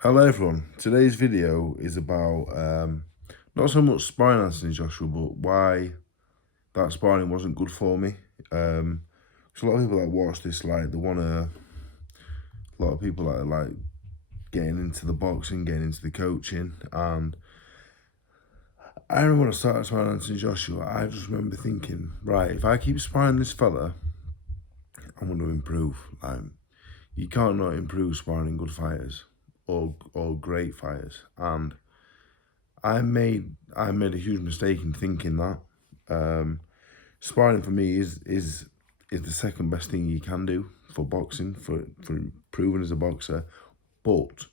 Hello everyone. Today's video is about not so much sparring Anthony Joshua, but why that sparring wasn't good for me. So a lot of people that watch this, like, they wanna. A lot of people that are like getting into the boxing, getting into the coaching, and I remember when I started sparring Anthony Joshua, I just remember thinking, right, if I keep sparring this fella, I'm going to improve. Like, you can't not improve sparring good fighters or great fighters, and I made a huge mistake in thinking that. Sparring for me is the second best thing you can do for boxing, for improving as a boxer. But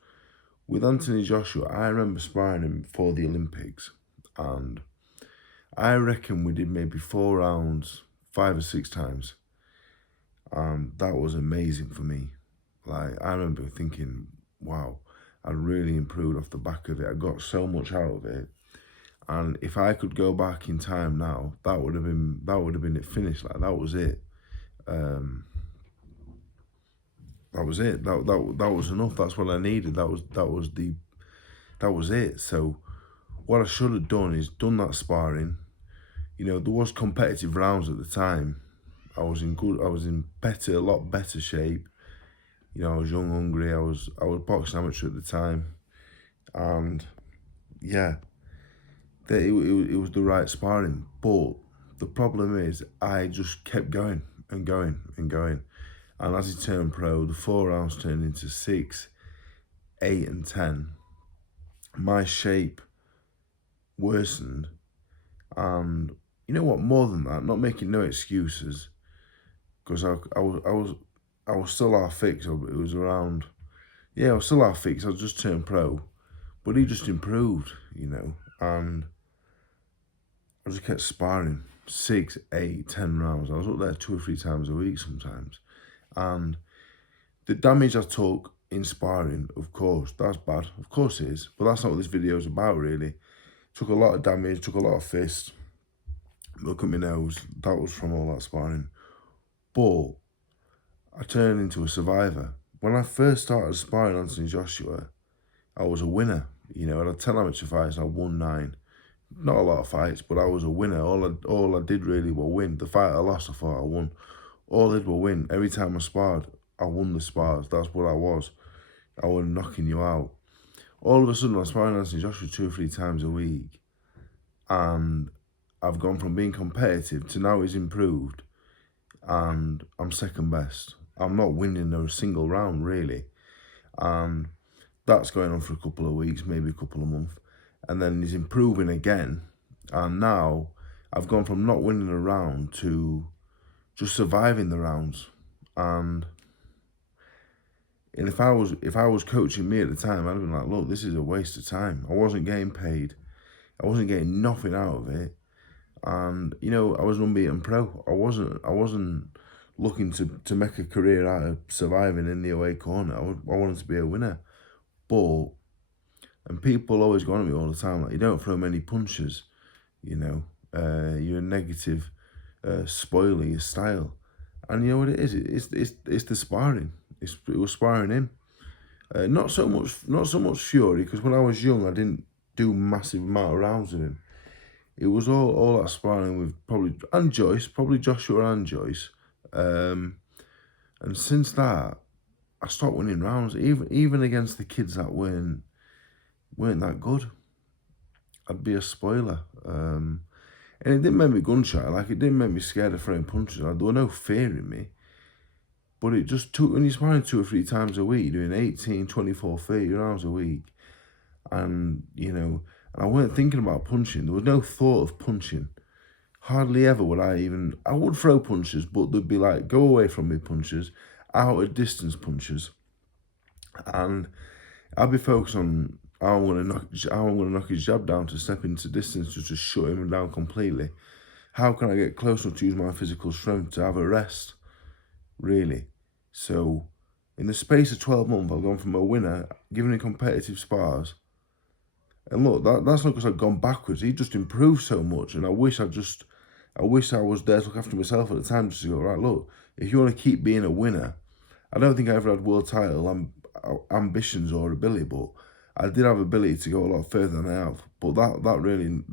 with Anthony Joshua, I remember sparring him for the Olympics, and I reckon we did maybe 4 rounds, 5 or 6 times, and that was amazing for me. Like, I remember thinking, wow, I really improved off the back of it. I got so much out of it. And if I could go back in time now, that would have been it finished. Like, that was it. That was it. That was enough. That's what I needed. That was it. So what I should have done is done that sparring. You know, there was competitive rounds at the time. I was in a lot better shape. You know, I was young, hungry. I was boxing amateur at the time, and yeah, it was the right sparring. But the problem is, I just kept going and going and going. And as he turned pro, the 4 rounds turned into 6, 8, and 10. My shape worsened. And you know what? More than that, not making no excuses, because I was still half fixed. It was around, yeah, I was still half fixed. I just turned pro, but he just improved, and I just kept sparring 6, 8, 10 rounds. I was up there 2 or 3 times a week sometimes. And the damage I took in sparring, of course, that's bad. Of course it is. But that's not what this video is about, really. Took a lot of damage, took a lot of fists. Look at my nose. That was from all that sparring. But I turned into a survivor. When I first started sparring Anthony Joshua, I was a winner. You know, I had 10 amateur fights, I won 9. Not a lot of fights, but I was a winner. All I did really was win. The fight I lost, I thought I won. All I did was win. Every time I sparred, I won the spars. That's what I was. I was knocking you out. All of a sudden, I'm sparring Anthony Joshua 2 or 3 times a week, and I've gone from being competitive to now he's improved, and I'm second best. I'm not winning a single round, really. And that's going on for a couple of weeks, maybe a couple of months. And then he's improving again. And now I've gone from not winning a round to just surviving the rounds. And if I was coaching me at the time, I'd have been like, look, this is a waste of time. I wasn't getting paid. I wasn't getting nothing out of it. And, you know, I was an unbeaten pro. I wasn't looking to make a career out of surviving in the away corner. I wanted to be a winner. But, and people always go on at me all the time, like, you don't throw many punches, you're a negative spoiler your style. And you know what it is? It's the sparring. It was sparring him. Not so much Fury, because when I was young, I didn't do massive amount of rounds with him. It was all that sparring with probably Joshua and Joyce. And since that, I stopped winning rounds, even against the kids that weren't that good. I'd be a spoiler. And it didn't make me gun shy. Like, it didn't make me scared of throwing punches. Like, there was no fear in me. But it just took, when you're sparring 2 or 3 times a week, doing 18, 24, 30 rounds a week, and, and I weren't thinking about punching. There was no thought of punching. Hardly ever would I would throw punches, but they'd be like, go away from me punches, out of distance punches. And I'd be focused on how I'm gonna knock his jab down to step into distance to just shut him down completely. How can I get closer to use my physical strength to have a rest, really? So, in the space of 12 months, I've gone from a winner, giving him competitive spars. And look, that's not because I've gone backwards. He just improved so much, and I wish I was there to look after myself at the time, just to go, right, look, if you want to keep being a winner, I don't think I ever had world title. ambitions or ability, but I did have ability to go a lot further than I have. But that really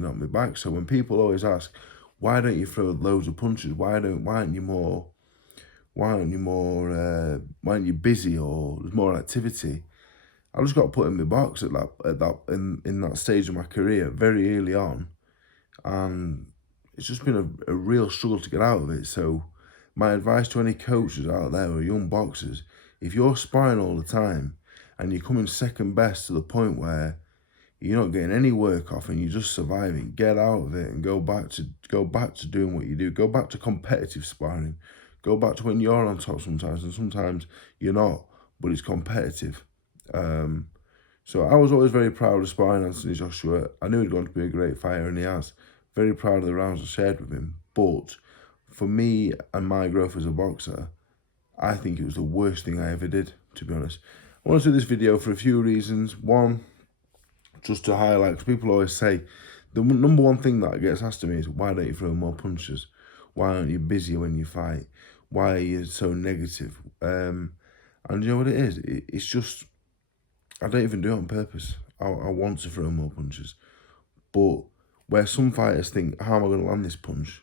knocked me back. So when people always ask, why don't you throw loads of punches? Why aren't you more? Why aren't you more? Why aren't you busy or there's more activity? I just got put in my box in that stage of my career very early on, and it's just been a real struggle to get out of it. So my advice to any coaches out there or young boxers, if you're sparring all the time and you're coming second best to the point where you're not getting any work off and you're just surviving, get out of it and go back to doing what you do. Go back to competitive sparring. Go back to when you're on top sometimes, and sometimes you're not, but it's competitive. So I was always very proud of sparring Anthony Joshua. I knew he'd going to be a great fighter, and he has. Very proud of the rounds I shared with him. But for me and my growth as a boxer, I think it was the worst thing I ever did, to be honest. I want to do this video for a few reasons. One, just to highlight, because people always say, the number one thing that gets asked to me is, why don't you throw more punches? Why aren't you busier when you fight? Why are you so negative? And you know what it is? It's just, I don't even do it on purpose. I want to throw more punches. But where some fighters think, how am I going to land this punch?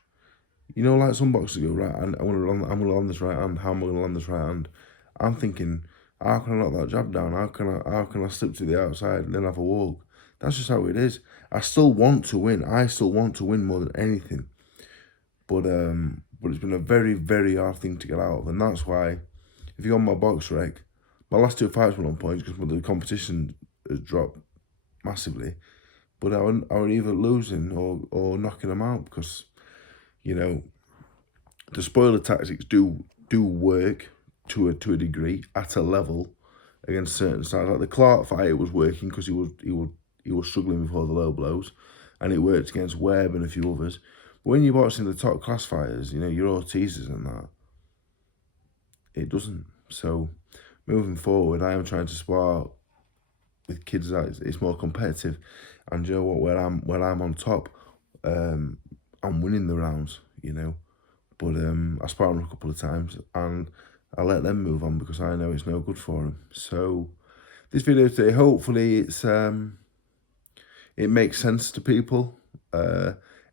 You know, like some boxers go, right, I'm going to land this right hand. How am I going to land this right hand? I'm thinking, how can I knock that jab down? How can I slip to the outside and then have a walk? That's just how it is. I still want to win. I still want to win more than anything. But it's been a very, very hard thing to get out of. And that's why, if you go on my box rec, my last two fights were on points because the competition has dropped massively. But I were either losing or knocking them out because, you know, the spoiler tactics do work to a degree at a level against certain styles. Like the Clark fight, it was working because he was struggling before the low blows, and it worked against Webb and a few others. But when you're boxing the top class fighters, you know, your Ortizes and that, it doesn't. So moving forward, I am trying to spar with kids that it's more competitive, and you know what, where I'm on top, I'm winning the rounds, you know. But I sparred them a couple of times and I let them move on because I know it's no good for them. So this video today, hopefully it makes sense to people.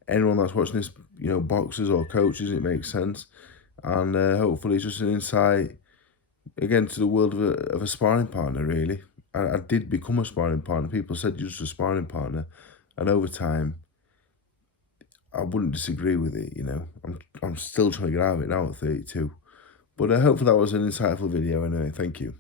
Anyone that's watching this, you know, boxers or coaches, it makes sense. And hopefully it's just an insight, again, to the world of a sparring partner, really. I did become a sparring partner. People said you're just a sparring partner. And over time, I wouldn't disagree with it, you know. I'm still trying to get out of it now at 32. But hopefully that was an insightful video anyway. Thank you.